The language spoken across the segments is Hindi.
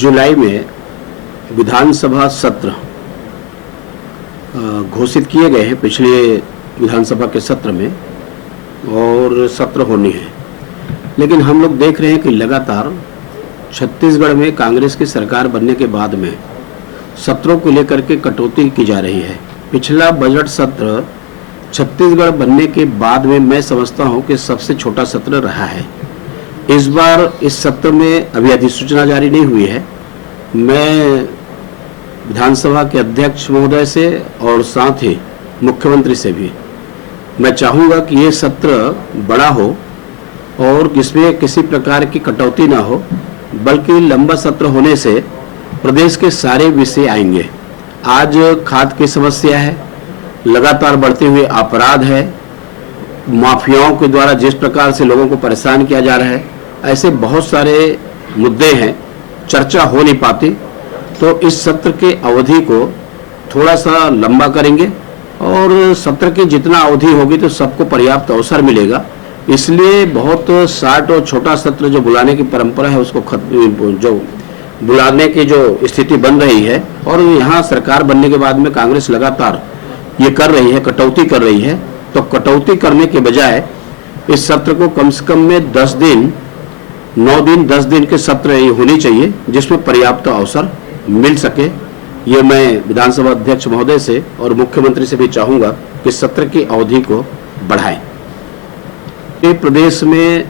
जुलाई में विधानसभा सत्र घोषित किए गए हैं पिछले विधानसभा के सत्र में, और सत्र होने हैं। लेकिन हम लोग देख रहे हैं कि लगातार छत्तीसगढ़ में कांग्रेस की सरकार बनने के बाद में सत्रों को लेकर के कटौती की जा रही है। पिछला बजट सत्र छत्तीसगढ़ बनने के बाद में मैं समझता हूं कि सबसे छोटा सत्र रहा है। इस बार इस सत्र में अभी अधिसूचना जारी नहीं हुई है। मैं विधानसभा के अध्यक्ष महोदय से और साथ ही मुख्यमंत्री से भी मैं चाहूँगा कि ये सत्र बड़ा हो और इसमें किसी प्रकार की कटौती ना हो, बल्कि लंबा सत्र होने से प्रदेश के सारे विषय आएंगे। आज खाद की समस्या है, लगातार बढ़ते हुए अपराध है, माफियाओं के द्वारा जिस प्रकार से लोगों को परेशान किया जा रहा है, ऐसे बहुत सारे मुद्दे हैं, चर्चा हो नहीं पाती। तो इस सत्र के अवधि को थोड़ा सा लंबा करेंगे और सत्र की जितना अवधि होगी तो सबको पर्याप्त अवसर मिलेगा। इसलिए बहुत शार्ट और छोटा सत्र जो बुलाने की परंपरा है उसको जो बुलाने की जो स्थिति बन रही है, और यहाँ सरकार बनने के बाद में कांग्रेस लगातार ये कर रही है, कटौती कर रही है। तो कटौती करने के बजाय इस सत्र को कम से कम में 10 दिन 9 दिन 10 दिन के सत्र ये होनी चाहिए, जिसमें पर्याप्त अवसर मिल सके। ये मैं विधानसभा अध्यक्ष महोदय से और मुख्यमंत्री से भी चाहूँगा कि सत्र की अवधि को बढ़ाएं। ये प्रदेश में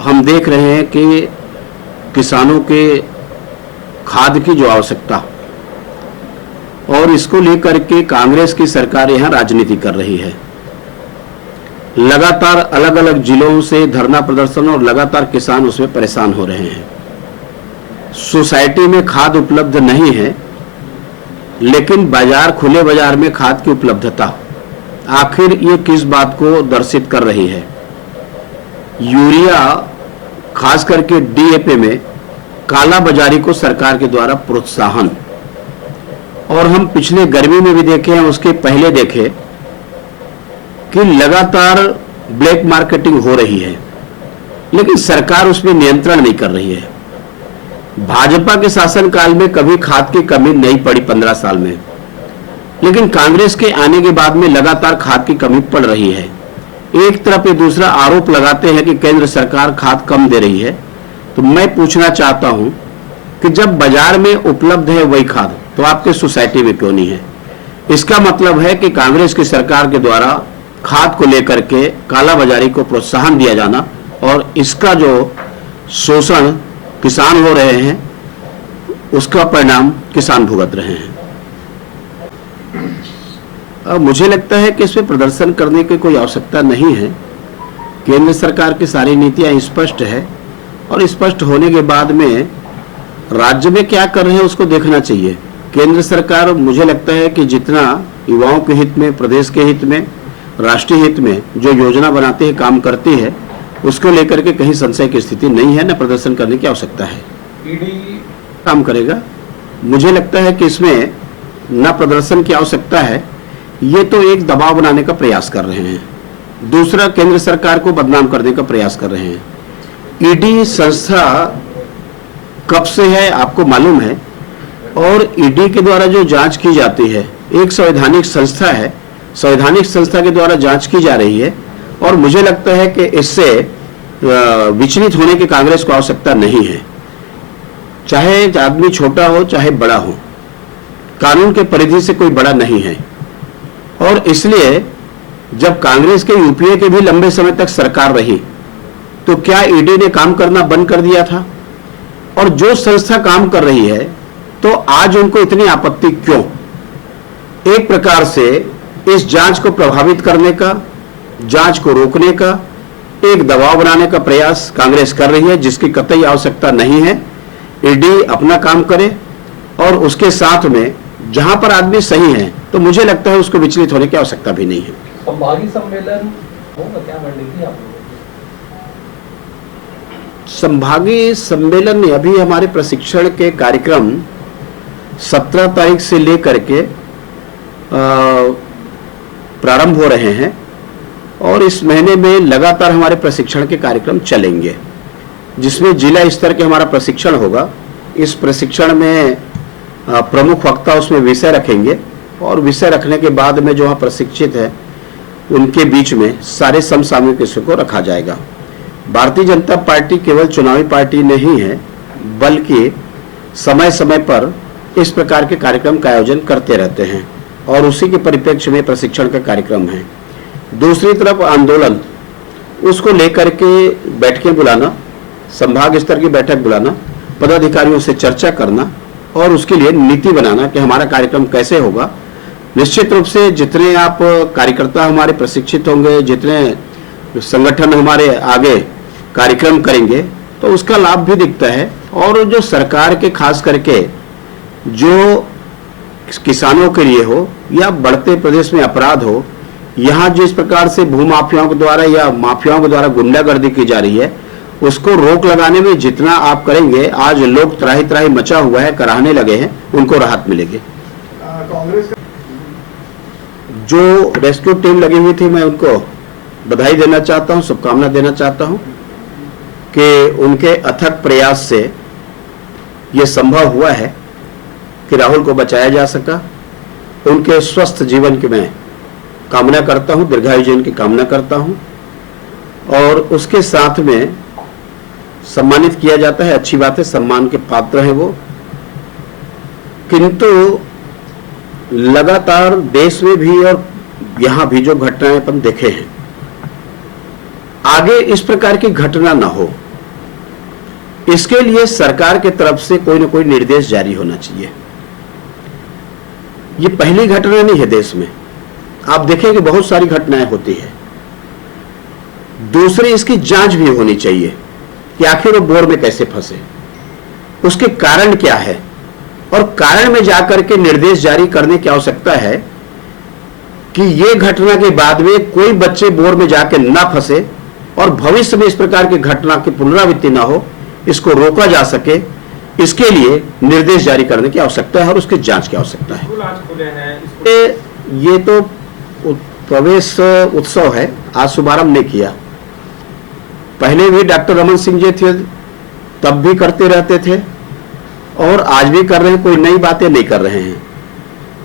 हम देख रहे हैं कि किसानों के खाद की जो आवश्यकता, और इसको लेकर के कांग्रेस की सरकार यहाँ राजनीति कर रही है। लगातार अलग अलग जिलों से धरना प्रदर्शन और लगातार किसान उसमें परेशान हो रहे हैं। सोसाइटी में खाद उपलब्ध नहीं है, लेकिन बाजार, खुले बाजार में खाद की उपलब्धता आखिर ये किस बात को दर्शित कर रही है? यूरिया खास करके डीएपी में काला बाजारी को सरकार के द्वारा प्रोत्साहन, और हम पिछले गर्मी में भी देखे हैं, उसके पहले देखे कि लगातार ब्लैक मार्केटिंग हो रही है, लेकिन सरकार उसमें नियंत्रण नहीं कर रही है। भाजपा के शासनकाल में कभी खाद की कमी नहीं पड़ी 15 साल में, लेकिन कांग्रेस के आने के बाद में लगातार खाद की कमी पड़ रही है। एक तरफ ये दूसरा आरोप लगाते हैं कि केंद्र सरकार खाद कम दे रही है। तो मैं पूछना चाहता हूं कि जब बाजार में उपलब्ध है वही खाद, तो आपके सोसाइटी में क्यों नहीं है? इसका मतलब है कि कांग्रेस की सरकार के द्वारा खाद को लेकर के काला बाजारी को प्रोत्साहन दिया जाना, और इसका जो शोषण किसान हो रहे हैं उसका परिणाम किसान भुगत रहे हैं। अब मुझे लगता है कि इसमें प्रदर्शन करने की कोई आवश्यकता नहीं है। केंद्र सरकार की सारी नीतियां स्पष्ट है, और स्पष्ट होने के बाद में राज्य में क्या कर रहे हैं उसको देखना चाहिए। केंद्र सरकार, मुझे लगता है कि जितना युवाओं के हित में, प्रदेश के हित में, राष्ट्रीय हित में जो योजना बनाती है, काम करती है, उसको लेकर के कहीं संशय की स्थिति नहीं है, न प्रदर्शन करने की आवश्यकता है। ईडी काम करेगा। मुझे लगता है कि इसमें न प्रदर्शन की आवश्यकता है, ये तो एक दबाव बनाने का प्रयास कर रहे हैं, दूसरा केंद्र सरकार को बदनाम करने का प्रयास कर रहे हैं। ईडी संस्था कब से है आपको मालूम है, और ईडी के द्वारा जो जांच की जाती है एक संवैधानिक संस्था है, संवैधानिक संस्था के द्वारा जांच की जा रही है, और मुझे लगता है कि इससे विचलित होने की कांग्रेस को आवश्यकता नहीं है। चाहे आदमी छोटा हो चाहे बड़ा हो, कानून के परिधि से कोई बड़ा नहीं है। और इसलिए जब कांग्रेस के यूपीए के भी लंबे समय तक सरकार रही, तो क्या ईडी ने काम करना बंद कर दिया था? और जो संस्था काम कर रही है, तो आज उनको इतनी आपत्ति क्यों? एक प्रकार से इस जांच को प्रभावित करने का, जांच को रोकने का, एक दबाव बनाने का प्रयास कांग्रेस कर रही है, जिसकी कतई आवश्यकता नहीं है। ईडी अपना काम करे, और उसके साथ में जहां पर आदमी सही है, तो मुझे लगता है उसको विचलित होने की आवश्यकता भी नहीं है। संभागीय सम्मेलन होगा क्या रणनीति आप? संभागीय सम्मेलन में अभी हमारे प्रशिक्षण के कार्यक्रम 17 तारीख से लेकर के प्रारंभ हो रहे हैं, और इस महीने में लगातार हमारे प्रशिक्षण के कार्यक्रम चलेंगे, जिसमें जिला स्तर के हमारा प्रशिक्षण होगा, इस प्रशिक्षण में प्रमुख वक्ता उसमें विषय रखेंगे और विषय रखने के बाद में जो प्रशिक्षित है उनके बीच में सारे समसामयिक विषयों को रखा जाएगा। भारतीय जनता पार्टी केवल चुनावी पार्टी नहीं है, बल्कि समय समय पर इस प्रकार के कार्यक्रम का आयोजन करते रहते हैं और उसी के परिप्रेक्ष्य में प्रशिक्षण का कार्यक्रम है। दूसरी तरफ आंदोलन, उसको लेकर के बैठकें बुलाना, संभाग स्तर की बैठक बुलाना, पदाधिकारियों से चर्चा करना और उसके लिए नीति बनाना कि हमारा कार्यक्रम कैसे होगा। निश्चित रूप से जितने आप कार्यकर्ता हमारे प्रशिक्षित होंगे, जितने संगठन हमारे आगे कार्यक्रम करेंगे, तो उसका लाभ भी दिखता है। और जो सरकार के खास करके जो किसानों के लिए हो या बढ़ते प्रदेश में अपराध हो, यहाँ जिस प्रकार से भूमाफियाओं के द्वारा या माफियाओं के द्वारा गुंडागर्दी की जा रही है, उसको रोक लगाने में जितना आप करेंगे, आज लोग त्राही त्राही मचा हुआ है, कराहने लगे हैं, उनको राहत मिलेगी। कांग्रेस जो रेस्क्यू टीम लगी हुई थी, मैं उनको बधाई देना चाहता हूं, शुभकामना देना चाहता हूं कि उनके अथक प्रयास से ये संभव हुआ है कि राहुल को बचाया जा सका। उनके स्वस्थ जीवन की मैं कामना करता हूं, दीर्घायु जीवन की कामना करता हूं और उसके साथ में सम्मानित किया जाता है, अच्छी बात है, सम्मान के पात्र हैं वो। किंतु लगातार देश में भी और यहां भी जो घटनाएं अपन देखे हैं, आगे इस प्रकार की घटना ना हो, इसके लिए सरकार की तरफ से कोई ना कोई निर्देश जारी होना चाहिए। ये पहली घटना नहीं है देश में, आप देखें कि बहुत सारी घटनाएं होती है। दूसरी, इसकी जांच भी होनी चाहिए कि आखिर वो बोर में कैसे फंसे, उसके कारण क्या है, और कारण में जाकर के निर्देश जारी करने की आवश्यकता है कि ये घटना के बाद में कोई बच्चे बोर में जाकर ना फंसे और भविष्य में इस प्रकार की घटना की पुनरावृत्ति ना हो, इसको रोका जा सके। इसके लिए निर्देश जारी करने की आवश्यकता है और उसकी जांच की आवश्यकता है। ये तो प्रवेश उत्सव है, आज शुभारंभ नहीं किया, पहले भी डॉक्टर रमन सिंह जी थे तब भी करते रहते थे और आज भी कर रहे हैं, कोई नई बातें नहीं कर रहे हैं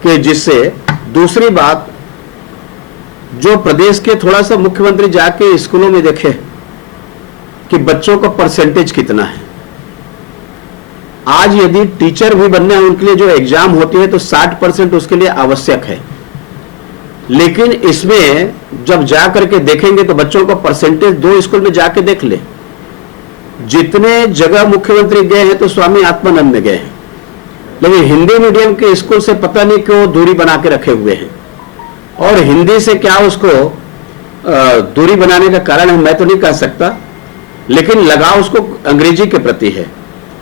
कि जिससे। दूसरी बात, जो प्रदेश के थोड़ा सा मुख्यमंत्री जाके स्कूलों में देखे कि बच्चों का परसेंटेज कितना है। आज यदि टीचर भी बनना है, उनके लिए जो एग्जाम होती है तो 60% उसके लिए आवश्यक है, लेकिन इसमें जब जा करके देखेंगे तो बच्चों का परसेंटेज 2 स्कूल में जाके देख ले, जितने जगह मुख्यमंत्री गए हैं तो स्वामी आत्मानंद में गए हैं, लेकिन हिंदी मीडियम के स्कूल से पता नहीं क्यों दूरी बना के रखे हुए हैं। और हिंदी से क्या उसको दूरी बनाने का कारण है मैं तो नहीं कह सकता, लेकिन लगाव उसको अंग्रेजी के प्रति है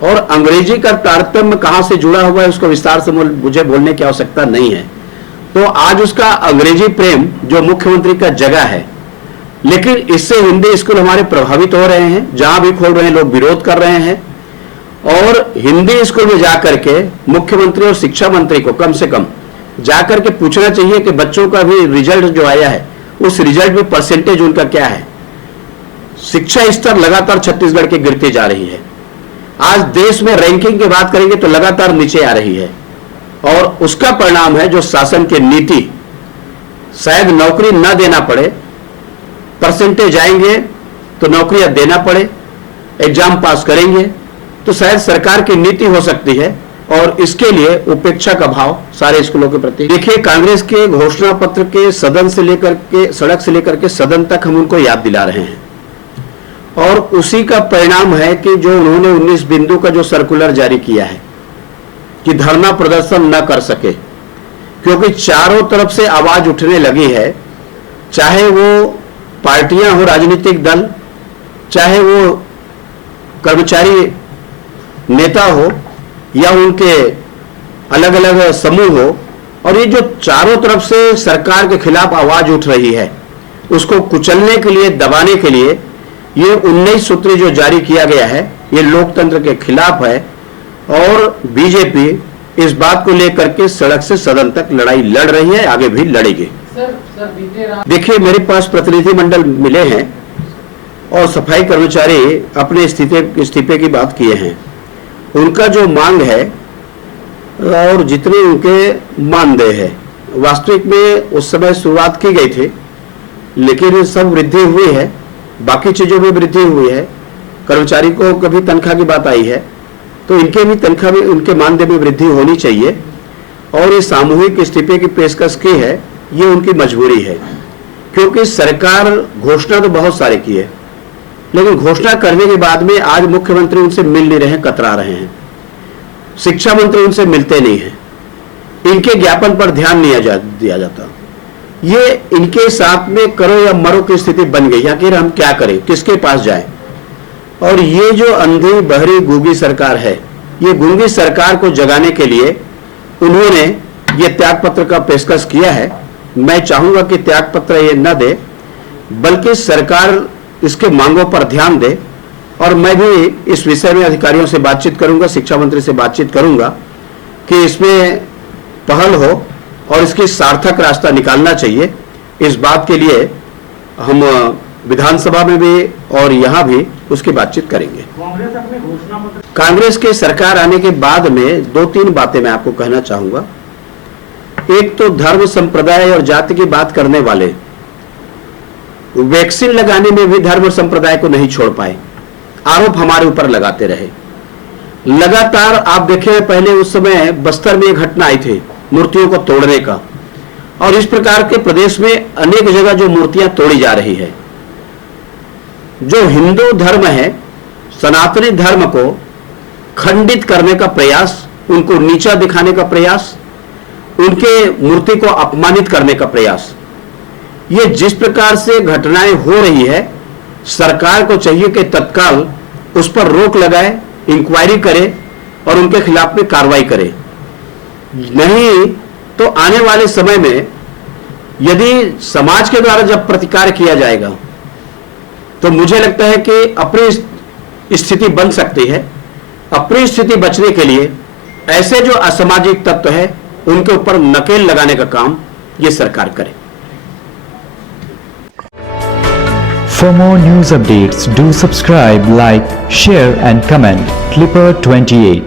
और अंग्रेजी का तारतम्य कहां से जुड़ा हुआ है उसको विस्तार से मुझे बोलने की आवश्यकता नहीं है। तो आज उसका अंग्रेजी प्रेम जो मुख्यमंत्री का जगह है, लेकिन इससे हिंदी स्कूल हमारे प्रभावित हो रहे हैं, जहां भी खोल रहे हैं लोग विरोध कर रहे हैं। और हिंदी स्कूल में जाकर के मुख्यमंत्री और शिक्षा मंत्री को कम से कम जाकर के पूछना चाहिए कि बच्चों का भी रिजल्ट जो आया है उस रिजल्ट में परसेंटेज उनका क्या है। शिक्षा स्तर लगातार छत्तीसगढ़ की गिरती जा रही है। आज देश में रैंकिंग की बात करेंगे तो लगातार नीचे आ रही है और उसका परिणाम है जो शासन की नीति, शायद नौकरी न देना पड़े, परसेंटेज आएंगे तो नौकरियां देना पड़े, एग्जाम पास करेंगे तो शायद सरकार की नीति हो सकती है और इसके लिए उपेक्षा का भाव सारे स्कूलों के प्रति। देखिए, कांग्रेस के घोषणा पत्र के सदन से लेकर के सड़क से लेकर के सदन तक हम उनको याद दिला रहे हैं और उसी का परिणाम है कि जो उन्होंने 19 बिंदु का जो सर्कुलर जारी किया है कि धरना प्रदर्शन न कर सके, क्योंकि चारों तरफ से आवाज उठने लगी है, चाहे वो पार्टियां हो, राजनीतिक दल, चाहे वो कर्मचारी नेता हो या उनके अलग अलग समूह हो, और ये जो चारों तरफ से सरकार के खिलाफ आवाज उठ रही है उसको कुचलने के लिए, दबाने के लिए ये 19 सूत्री जो जारी किया गया है ये लोकतंत्र के खिलाफ है और बीजेपी इस बात को लेकर के सड़क से सदन तक लड़ाई लड़ रही है, आगे भी लड़ेगी। देखिए, मेरे पास प्रतिनिधि मंडल मिले हैं और सफाई कर्मचारी अपने इस्तीफे की बात किए हैं उनका जो मांग है और जितने उनके मानदेय है, वास्तविक में उस समय शुरुआत की गई थी, लेकिन सब वृद्धि हुई है, बाकी चीज़ों में वृद्धि हुई है। कर्मचारी को कभी तनख्वाह की बात आई है तो इनके भी तनख्वाह में, उनके मानदेय में वृद्धि होनी चाहिए। और ये सामूहिक इस्तीफे की पेशकश की है, ये उनकी मजबूरी है, क्योंकि सरकार घोषणा तो बहुत सारे की है, लेकिन घोषणा करने के बाद में आज मुख्यमंत्री उनसे मिल नहीं रहे, कतरा रहे हैं। शिक्षा मंत्री उनसे मिलते नहीं हैं, इनके ज्ञापन पर ध्यान नहीं दिया जाता। ये इनके साथ में करो या मरो की स्थिति बन गई। आखिर हम क्या करें, किसके पास जाएं? और ये जो अंधी बहरी गूंगी सरकार है, ये गूंगी सरकार को जगाने के लिए उन्होंने ये त्याग पत्र का पेशकश किया है। मैं चाहूंगा कि त्याग पत्र ये न दे, बल्कि सरकार इसके मांगों पर ध्यान दे। और मैं भी इस विषय में अधिकारियों से बातचीत करूंगा, शिक्षा मंत्री से बातचीत करूंगा कि इसमें पहल हो और इसकी सार्थक रास्ता निकालना चाहिए। इस बात के लिए हम विधानसभा में भी और यहाँ भी उसकी बातचीत करेंगे। कांग्रेस के सरकार आने के बाद में 2-3 बातें मैं आपको कहना चाहूंगा। एक तो धर्म, संप्रदाय और जाति की बात करने वाले वैक्सीन लगाने में भी धर्म और संप्रदाय को नहीं छोड़ पाए, आरोप हमारे ऊपर लगाते रहे। लगातार आप देखें, पहले उस समय बस्तर में एक घटना आई थी मूर्तियों को तोड़ने का, और इस प्रकार के प्रदेश में अनेक जगह जो मूर्तियां तोड़ी जा रही है। जो हिंदू धर्म है, सनातनी धर्म को खंडित करने का प्रयास, उनको नीचा दिखाने का प्रयास, उनके मूर्ति को अपमानित करने का प्रयास, ये जिस प्रकार से घटनाएं हो रही है, सरकार को चाहिए कि तत्काल उस पर रोक लगाए, इंक्वायरी करे और उनके खिलाफ में कार्रवाई करे। नहीं तो आने वाले समय में यदि समाज के द्वारा जब प्रतिकार किया जाएगा तो मुझे लगता है कि अपनी स्थिति बन सकती है। अपनी स्थिति बचने के लिए ऐसे जो असामाजिक तत्व है उनके ऊपर नकेल लगाने का काम ये सरकार करे। For more news updates, do subscribe, like, share and comment. Clipper 28.